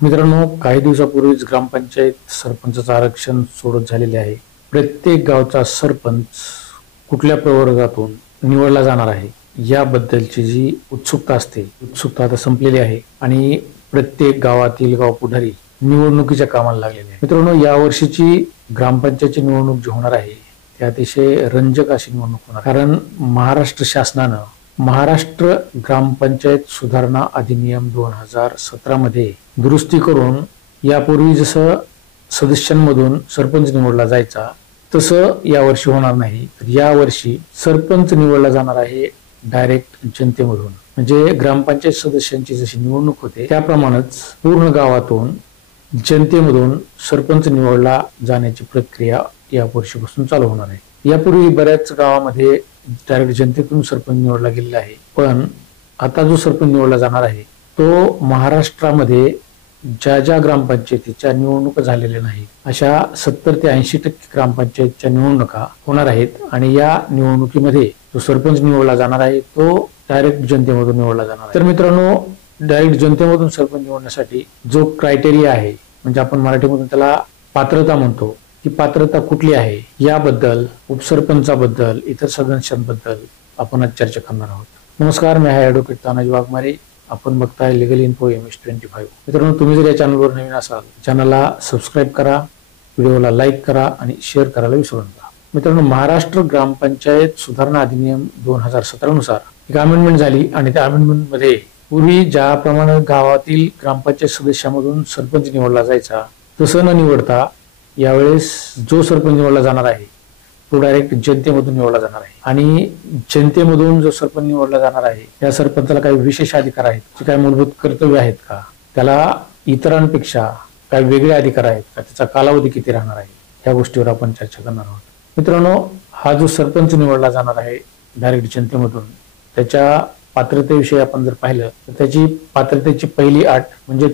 मित्रांनो, काही दिवसापूर्वीच ग्रामपंचायत सरपंचाचं आरक्षण सोडत झालेले आहे. प्रत्येक गावचा सरपंच कुठल्या प्रवर्गातून निवडला जाणार आहे याबद्दलची जी उत्सुकता असते, उत्सुकता आता संपलेली आहे आणि प्रत्येक गावातील गाव पुढारी निवडणुकीच्या कामाला लागलेले आहे. मित्रांनो, या वर्षीची ग्रामपंचायतची निवडणूक जी होणार आहे ती अतिशय रंजक अशी निवडणूक होणार, कारण महाराष्ट्र शासनानं महाराष्ट्र ग्रामपंचायत सुधारणा अधिनियम 2017 मध्ये दुरुस्ती करून यापूर्वी जसं सदस्यांमधून सरपंच निवडला जायचा तसं यावर्षी होणार नाही. यावर्षी सरपंच निवडला जाणार आहे डायरेक्ट जनतेमधून. म्हणजे ग्रामपंचायत सदस्यांची जशी निवडणूक होते त्याप्रमाणेच पूर्ण गावातून जनतेमधून सरपंच निवडला जाण्याची प्रक्रिया या वर्षीपासून चालू होणार आहे. यापूर्वी बऱ्याच गावामध्ये डायरेक्ट जनतेतून सरपंच निवडला गेलेला आहे, पण आता जो सरपंच निवडला जाणार आहे तो महाराष्ट्रामध्ये ज्या ज्या ग्रामपंचायतीच्या निवडणुका झालेल्या नाहीत अशा 70 ते 80% ग्रामपंचायतच्या निवडणुका होणार आहेत आणि या निवडणुकीमध्ये जो सरपंच निवडला जाणार आहे तो डायरेक्ट जनतेमधून निवडला जाणार आहे. तर मित्रांनो, डायरेक्ट जनतेमधून सरपंच निवडण्यासाठी जो क्रायटेरिया आहे, म्हणजे आपण मराठीमधून त्याला पात्रता म्हणतो, ती पात्रता कुठली आहे याबद्दल, उपसरपंचाबद्दल, इतर सदस्यांबद्दल आपण आज चर्चा करणार आहोत. नमस्कार, मी आहे ॲडव्होकेट तानाजी वाघमारे. आपण बघताय लीगल इन्फो MS25. मित्रांनो, तुम्ही जर या चॅनलवर नवीन असाल चॅनलला सबस्क्राईब करा, व्हिडिओला लाईक करा आणि शेअर करायला विसरू नका. मित्रांनो, महाराष्ट्र ग्रामपंचायत सुधारणा अधिनियम 2017 नुसार एक अमेंडमेंट झाली आणि त्या अमेंडमेंट मध्ये पूर्वी ज्याप्रमाणे गावातील ग्रामपंचायत सदस्यामधून सरपंच निवडला जायचा तसं न निवडता यावेळेस जो सरपंच निवडला जाणार आहे तो डायरेक्ट जनतेमधून निवडला जाणार आहे. आणि जनतेमधून जो सरपंच निवडला जाणार आहे त्या सरपंचाला काही विशेष अधिकार आहेत, जे काही मूलभूत कर्तव्य आहेत का, त्याला इतरांपेक्षा काही वेगळे अधिकार आहेत का, त्याचा कालावधी किती राहणार आहे, या गोष्टीवर आपण चर्चा करणार आहोत. मित्रांनो, हा जो सरपंच निवडला जाणार आहे डायरेक्ट जनतेमधून, त्याच्या पात्रतेविषयी आपण जर पाहिलं तर त्याची पात्रतेची पहिली अट म्हणजे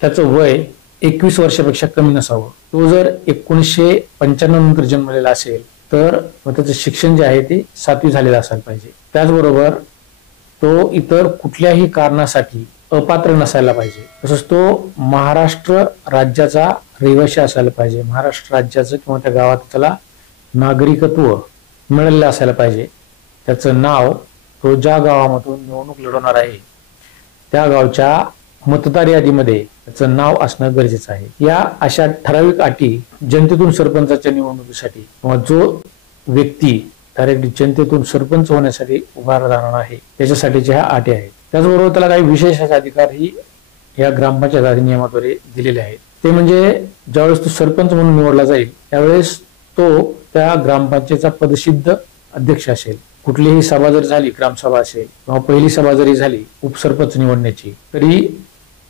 त्याचं वय 21 वर्षापेक्षा कमी नसावं. तो जर 1995 नंतर जन्मलेला असेल तर त्याचं शिक्षण जे आहे ते 7वी झालेलं असायला पाहिजे. त्याचबरोबर तो इतर कुठल्याही कारणासाठी अपात्र नसायला पाहिजे. तसंच तो महाराष्ट्र राज्याचा रहिवासी असायला पाहिजे. महाराष्ट्र राज्याचं किंवा त्या गावात त्याला नागरिकत्व मिळालेलं असायला पाहिजे. त्याचं नाव तो ज्या गावामधून निवडणूक लढवणार आहे त्या गावच्या मतदार यादीमध्ये त्याचं नाव असणं गरजेचं आहे. या अशा ठराविक अटी जनतेतून सरपंचाच्या निवडणुकीसाठी किंवा जो व्यक्ती डायरेक्ट जनतेतून सरपंच होण्यासाठी उभा राहणार आहे त्याच्यासाठीच्या ह्या अटी आहेत. त्याचबरोबर त्याला काही विशेष अधिकारही या ग्रामपंचायत अधिनियमाद्वारे दिलेले आहेत. ते म्हणजे ज्यावेळेस तो सरपंच म्हणून निवडला जाईल त्यावेळेस तो त्या ग्रामपंचायतचा पदसिद्ध अध्यक्ष असेल. कुठलीही सभा जर झाली, ग्रामसभा असेल किंवा पहिली सभा जरी झाली उपसरपंच निवडण्याची, तरी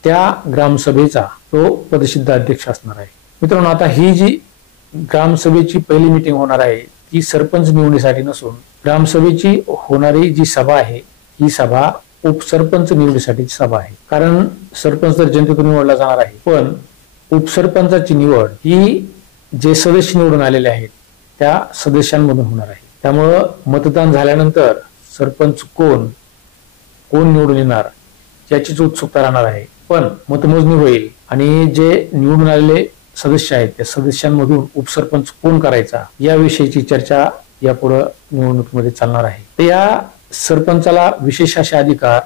त्या ग्रामसभेचा तो पदसिद्ध अध्यक्ष असणार आहे. मित्रांनो, आता ही जी ग्रामसभेची पहिली मीटिंग होणार आहे ती सरपंच निवडीसाठी नसून ग्रामसभेची होणारी जी सभा आहे ही सभा उपसरपंच निवडीसाठीची सभा आहे. कारण सरपंच तर जनतेतून निवडला जाणार आहे, पण उपसरपंचाची निवड ही जे सदस्य निवडून आलेले आहेत त्या सदस्यांमधून होणार आहे. त्यामुळं मतदान झाल्यानंतर सरपंच कोण निवडून येणार याचीच उत्सुकता राहणार आहे. पण मतमोजणी होईल आणि जे निवडून आलेले सदस्य आहेत त्या सदस्यांमधून उपसरपंच कोण करायचा याविषयीची चर्चा यापुढे निवडणुकीमध्ये चालणार आहे. तर या सरपंचाला विशेष असे अधिकार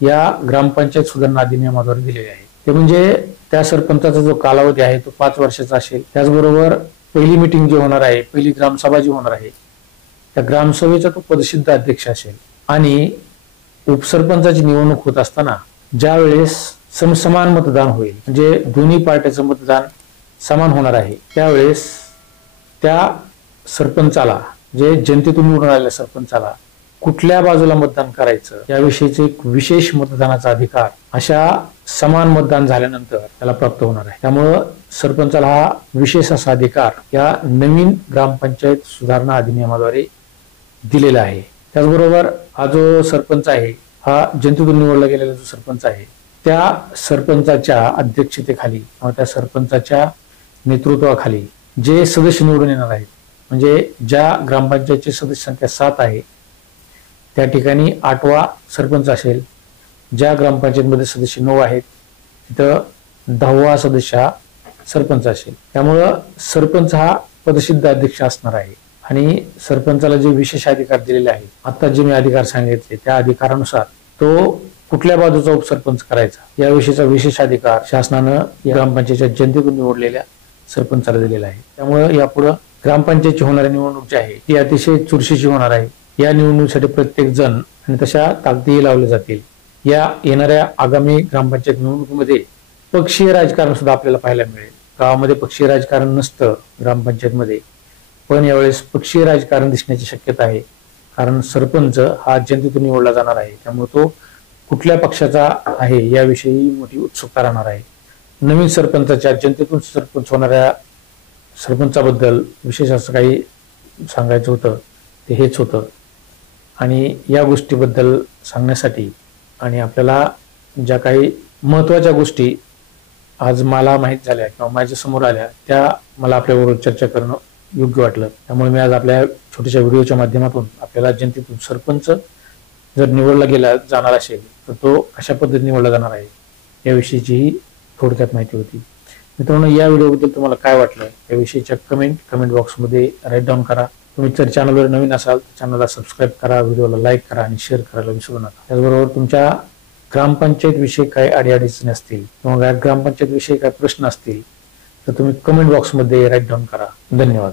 या ग्रामपंचायत सुधारणा अधिनियमाद्वारे दिलेले आहेत. ते म्हणजे त्या सरपंचाचा जो कालावधी आहे तो 5 वर्षाचा असेल. त्याचबरोबर पहिली मीटिंग जी होणार आहे, पहिली ग्रामसभा जी होणार आहे त्या ग्रामसभेचा तो पदसिद्ध अध्यक्ष असेल. आणि उपसरपंचाची निवडणूक होत असताना ज्या वेळेस समसमान मतदान होईल, म्हणजे दोन्ही पार्ट्याचं मतदान समान होणार आहे, त्यावेळेस त्या सरपंचाला, जे जनतेतून निवडून आलेल्या सरपंचाला कुठल्या बाजूला मतदान करायचं याविषयीचे एक विशेष मतदानाचा अधिकार अशा समान मतदान झाल्यानंतर त्याला प्राप्त होणार आहे. त्यामुळं सरपंचाला हा विशेष असा अधिकार या नवीन ग्रामपंचायत सुधारणा अधिनियमाद्वारे दिलेला आहे. त्याचबरोबर हा जो सरपंच आहे हा जनतेतून निवडला गेलेला जो सरपंच आहे त्या सरपंचाच्या अध्यक्षतेखाली किंवा त्या सरपंचाच्या नेतृत्वाखाली जे सदस्य निवडून येणार आहेत, म्हणजे ज्या ग्रामपंचायतची सदस्य संख्या 7 आहे त्या ठिकाणी 8वा सरपंच असेल. ज्या ग्रामपंचायतमध्ये सदस्य 9 आहेत तिथं 10वा सदस्य हा सरपंच असेल. त्यामुळं सरपंच हा पदसिद्ध अध्यक्ष असणार आहे आणि सरपंचाला जे विशेष अधिकार दिलेले आहेत, आता जे मी अधिकार सांगितले त्या अधिकारानुसार तो कुठल्या बाजूचा उपसरपंच करायचा याविषयीचा विशेष अधिकार शासनानं या ग्रामपंचायतीच्या जनतेतून निवडलेल्या सरपंचाला दिलेला आहे. त्यामुळे यापुढे ग्रामपंचायतची होणारी निवडणूक जी आहे ती अतिशय चुरशीची होणार आहे. या निवडणुकीसाठी प्रत्येक जण आणि तशा ताकदीही लावल्या जातील. या येणाऱ्या आगामी ग्रामपंचायत निवडणुकीमध्ये पक्षीय राजकारण सुद्धा आपल्याला पाहायला मिळेल. गावामध्ये पक्षीय राजकारण नसतं ग्रामपंचायतमध्ये, पण यावेळेस पक्षीय राजकारण दिसण्याची शक्यता आहे. कारण सरपंच हा जनतेतून निवडला जाणार आहे. त्यामुळे तो कुठल्या पक्षाचा आहे याविषयी मोठी उत्सुकता राहणार आहे. नवीन सरपंचाच्या जनतेतून सरपंच होणाऱ्या सरपंचाबद्दल विशेष असं काही सांगायचं होतं ते हेच होतं. आणि या गोष्टीबद्दल सांगण्यासाठी आणि आपल्याला ज्या काही महत्त्वाच्या गोष्टी आज मला माहीत झाल्या किंवा माझ्या समोर आल्या त्या मला आपल्याबरोबर चर्चा करणं योग्य वाटलं. त्यामुळे मी आज आपल्या छोट्याशा व्हिडिओच्या माध्यमातून आपल्याला जनतेतून सरपंच जर निवडला गेला जाणार असेल तर तो कशा पद्धतीने निवडला जाणार आहे याविषयीची थोडक्यात माहिती होती. मित्रांनो, या व्हिडिओबद्दल तुम्हाला काय वाटलं याविषयीच्या कमेंट बॉक्समध्ये राईट डाऊन करा. तुम्ही जर चॅनलवर नवीन असाल तर चॅनलला सबस्क्राईब करा, व्हिडिओला लाईक करा आणि शेअर करायला विसरू नका. त्याचबरोबर तुमच्या ग्रामपंचायत विषयी काही अडीअडचणी असतील किंवा ग्रामपंचायत विषयी काही प्रश्न असतील तर तुम्ही कमेंट बॉक्समध्ये राईट डाऊन करा. धन्यवाद.